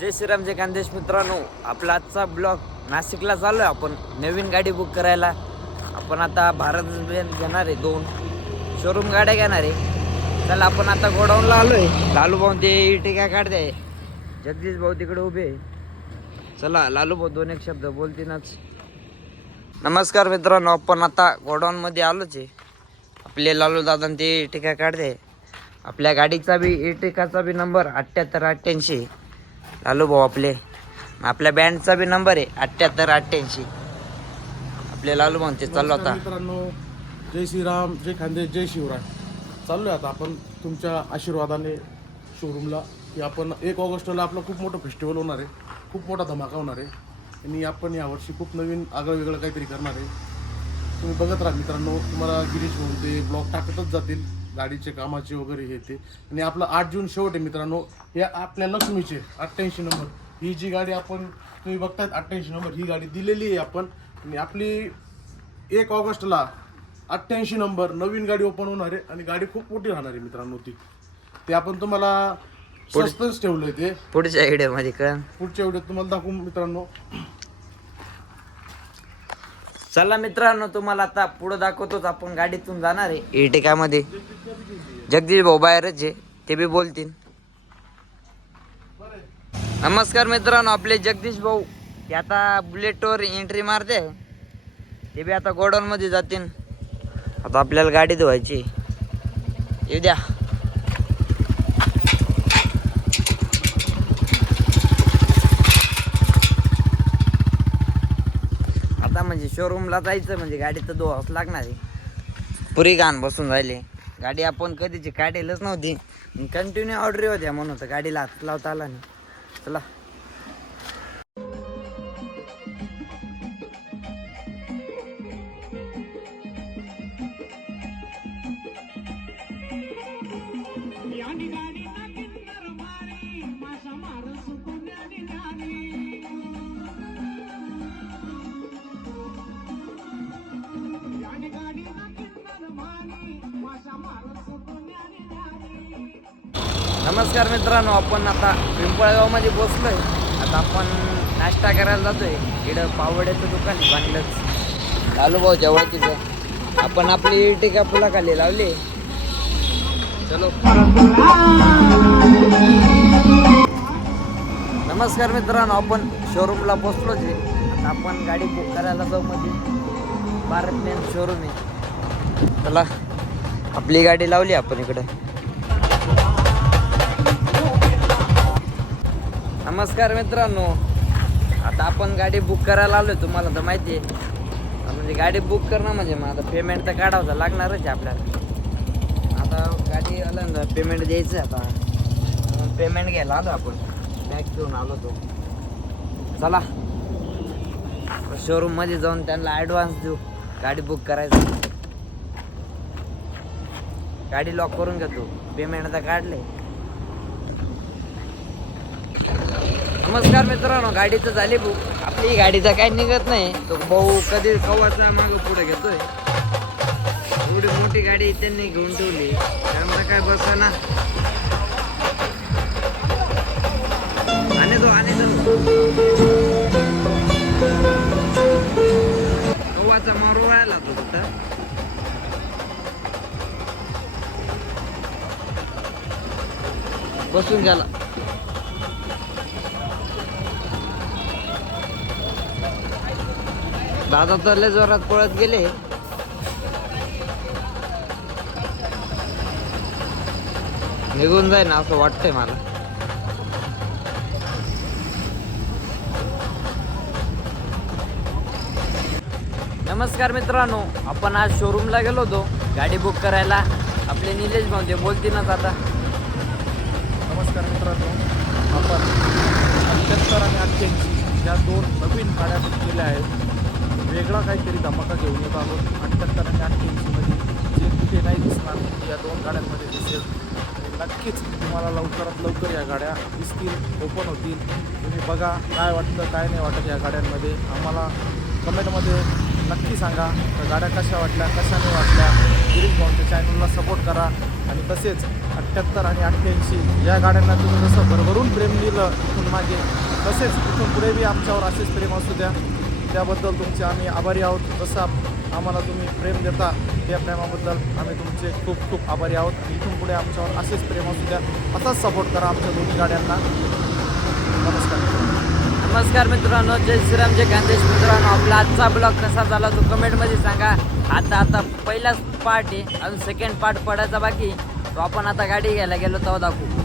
जय श्रीरामचे खानदेश मित्रांनो, आपला आजचा ब्लॉग नाशिकला चालू आहे. आपण नवीन गाडी बुक करायला. आपण आता भारत बँक घेणार आहे, 2 शोरूम गाड्या घेणार आहे. चला आपण आता गोडाऊनला आलो आहे. लालू भाऊ ते इटिका काढते, जगदीश भाऊ तिकडे उभे आहे. चला लालू भाऊ 2 एक शब्द बोलतीनच. नमस्कार मित्रांनो, आपण आता गोडाऊनमध्ये आलोच आहे. आपले लालू दादा ते इटिका काढते. आपल्या गाडीचा बी इटिकाचा बी नंबर 7888. लालू भाऊ आपल्या बँडचा बी नंबर आहे 7888. आपले लालू भाऊ ते चाललो आता. मित्रांनो, जय श्रीराम, जय खानदेश, जय शिवराय. चाललोय आता आपण तुमच्या आशीर्वादाने शोरूमला, की आपण 1 ऑगस्टला आपलं खूप मोठं फेस्टिवल होणार आहे, खूप मोठा धमाका होणार आहे. आणि आपण यावर्षी खूप नवीन आगळं वेगळं काहीतरी करणार आहे. तुम्ही बघत राहा मित्रांनो. तुम्हाला गिरीश म्हणून ते ब्लॉग टाकतच जातील गाडीचे कामाचे वगैरे हे ते. आणि आपलं 8 जून शेवट आहे मित्रांनो. या आपल्या लक्ष्मीचे 88 नंबर ही जी गाडी आपण तुम्ही बघतायत 88 नंबर ही गाडी दिलेली आहे आपण. आणि आपली 1 ऑगस्टला 88 नंबर नवीन गाडी ओपन होणार आहे. आणि गाडी खूप मोठी राहणार आहे मित्रांनो. ते आपण तुम्हाला सस्पेन्स ठेवलंय. ते पुढच्या व्हिडिओमध्ये पुढच्या व्हिडिओत तुम्हाला दाखवू मित्रांनो. चला मित्रांनो, तुम्हाला आता पुढे दाखवतोच. आपण गाडीतून जाणार आहे इटिकामध्ये. जगदीश भाऊ बाहेरच आहे, ते बी बोलतील. नमस्कार मित्रांनो, आपले जगदीश भाऊ ते आता बुलेटवर एंट्री मारते. ते बी आता गोडाऊन मध्ये जातील. आता आपल्याला गाडी धुवायची. येऊ द्या. आता म्हणजे शोरूमला जायचं म्हणजे गाडी तर धुवावंच लागणार आहे. पुरी घाण बसून राहिली. गाडी आपण कधीची काढेलच नव्हती, कंटिन्यू ऑर्डर होत्या म्हणून तर गाडीला हात लावता आला नाही. चला नमस्कार मित्रांनो, आपण आता पिंपळगावमध्ये पोचलोय. आता आपण नाश्ता करायला जातोय. इकडं पावड्याचं दुकान आहे बांधलंच. लालू भाऊ जवळचीच. आपण आपली इटिका पुलाखाली लावली. चलो. नमस्कार मित्रांनो, आपण शोरूमला पोचलोच आहे. आता आपण गाडी बुक करायला जाऊ. मध्ये भारत बँक शोरूम आहे. चला आपली गाडी लावली आपण इकडं. नमस्कार मित्रांनो, आता आपण गाडी बुक करायला आलोय. तुम्हाला तर माहिती आहे, म्हणजे गाडी बुक करणं म्हणजे मग आता पेमेंट तर काढावं लागणारच आहे आपल्याला. आता गाडी आलं ना, पेमेंट द्यायचं. आता पेमेंट घ्यायला आलो आपण. बॅग घेऊन आलो तो. चला शोरूम मध्ये जाऊन त्यांना ॲडव्हान्स देऊ. गाडी बुक करायचं. गाडी लॉक करून घेतो. पेमेंट आता काढले. नमस्कार मित्रांनो, गाडीचं झाली बुक. आपली गाडीचा काही निघत नाही. तो भाऊ कधी कवाचा मागं पुढे घेतोय. एवढी मोठी गाडी त्यांनी घेऊन ठेवली, त्यामुळे काय बसा ना. आणि तो कवाचा मारू व्हायला तो फक्त. बसून गेला. दादा तर लय जोरात पळत गेले. निघून जाय ना असं वाटतंय मला. नमस्कार मित्रांनो, आपण आज शोरूमला गेलो होतो गाडी बुक करायला. आपले निलेश भाऊ ते बोलतीलच आता. नमस्कार मित्रांनो, आपण 78 आणि 88 या 2 नवीन गाड्या बुक केल्या आहेत. वेगळा काहीतरी धमाका घेऊन येत आहोत. 78 आणि 88 मध्ये जे कुठे नाही दिसणार या 2 गाड्यांमध्ये दिसेल. आणि नक्कीच तुम्हाला लवकरात लवकर या गाड्या दिसतील, ओपन होतील. तुम्ही बघा काय वाटतं काय नाही वाटत या गाड्यांमध्ये. आम्हाला कमेंटमध्ये नक्की सांगा तर गाड्या कशा वाटल्या कशा नाही वाटल्या. गिरीश भाऊंच्या चॅनलला सपोर्ट करा. आणि तसेच 78 आणि 88 या गाड्यांना तुम्ही जसं भरभरून प्रेम दिलं इथून मागे, तसेच इथून पुढे बी आमच्यावर असेच प्रेम असू द्या. त्याबद्दल तुमचे आम्ही आभारी आहोत. जसं आम्हाला तुम्ही प्रेम देता त्या प्रेमाबद्दल आम्ही तुमचे खूप खूप आभारी आहोत. आणि इथून पुढे आमच्यावर असेच प्रेम असू द्या. असाच सपोर्ट करा आमच्या दोन्ही गाड्यांना. नमस्कार. नमस्कार मित्रांनो, जय श्रीराम, जय खानदेश. मित्रांनो, आपला आजचा ब्लॉग कसा झाला तो कमेंटमध्ये सांगा. आता पहिलाच पार्ट आहे, अजून सेकंड पार्ट पडायचा बाकी. तो आपण आता गाडी घ्यायला गेलो तेव्हा दाखवू.